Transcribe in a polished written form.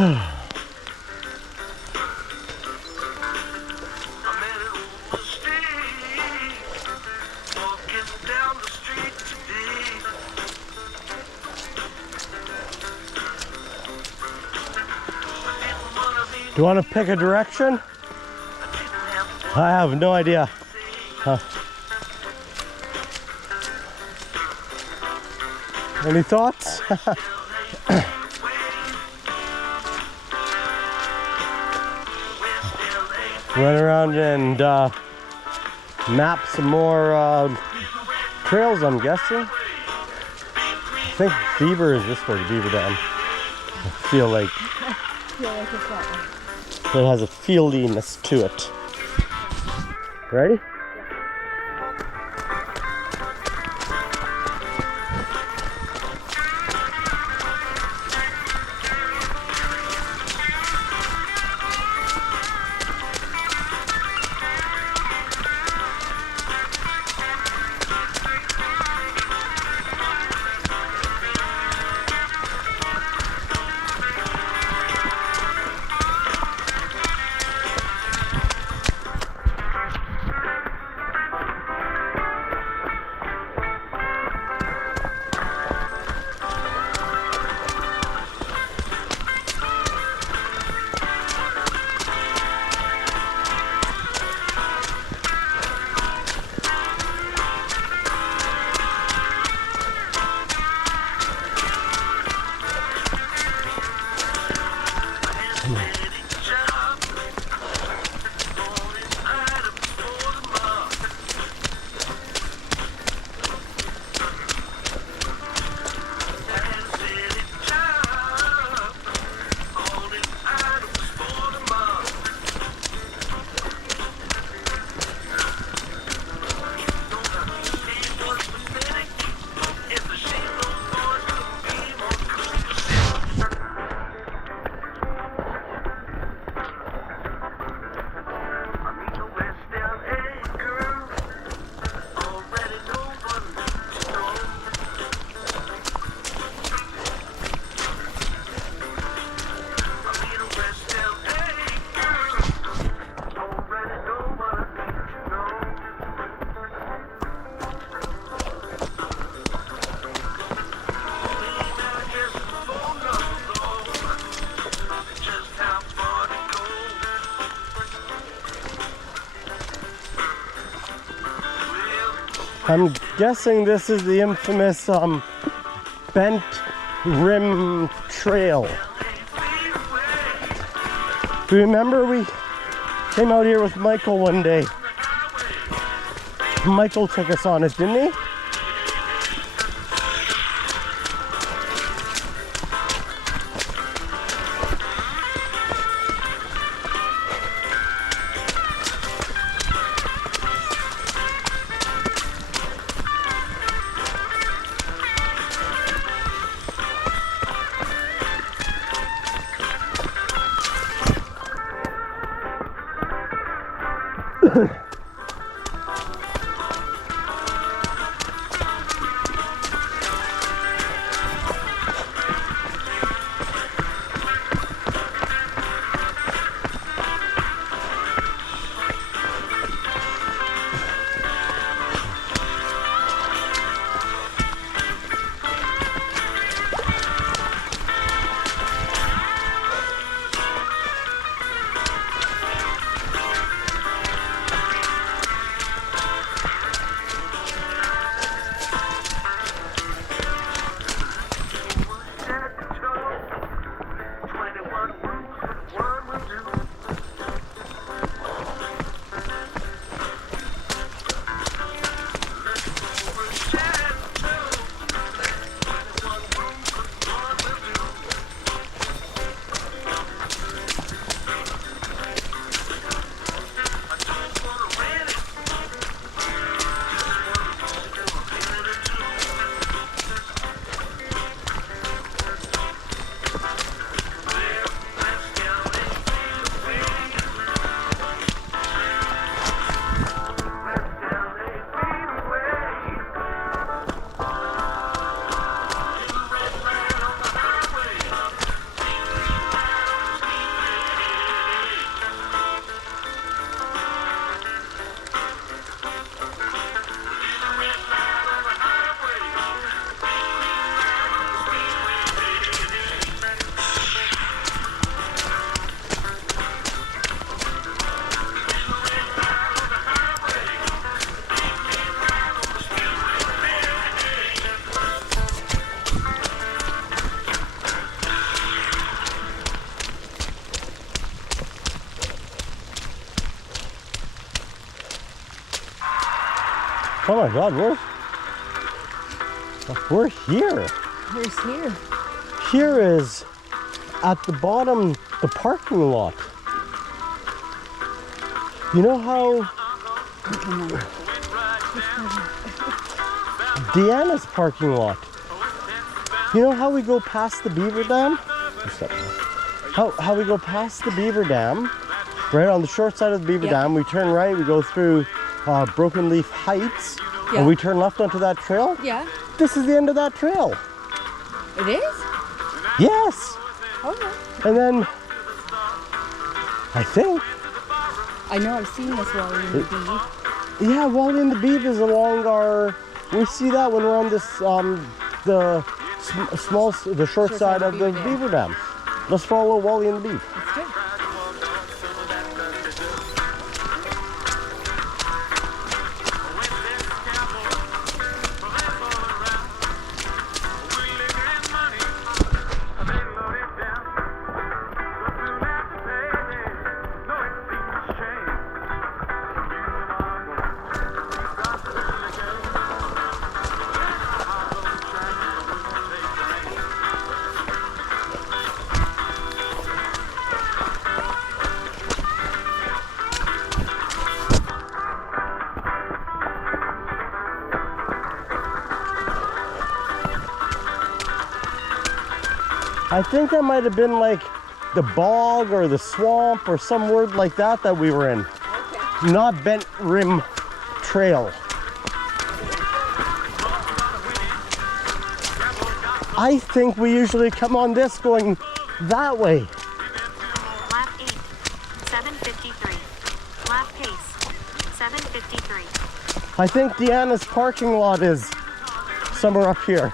Do you want to pick a direction? I have no idea. Any thoughts? Run around and map some more trails, I'm guessing. I think Beaver is this way, Beaver Dam. I feel like it's that one. it has a fieldiness to it. Ready? I'm guessing this is the infamous Bent Rim Trail. Do you remember we came out here with Michael one day? Michael took us on it, didn't he? Oh my God, we're here. Where's here? Here is at the bottom, the parking lot. You know how Deanna's parking lot. You know how we go past the beaver dam? How we go past the beaver dam, right on the short side of the beaver dam, we turn right, we go through Broken Leaf Heights, and we turn left onto that trail? Yeah. This is the end of that trail. It is? Yes. Okay. And then, I think, I know I've seen this Wally in the Beeve. yeah, Wally and the Beeve is along our, we see that when we're on this, the short side of the beaver dam. Let's follow Wally and the Beeve. Let's do it. I think that might have been like the bog or the swamp or some word like that that we were in. Okay. Not Bent Rim Trail. I think we usually come on this going that way. Lap 8, 753. Lap pace, 753. I think Deanna's parking lot is somewhere up here.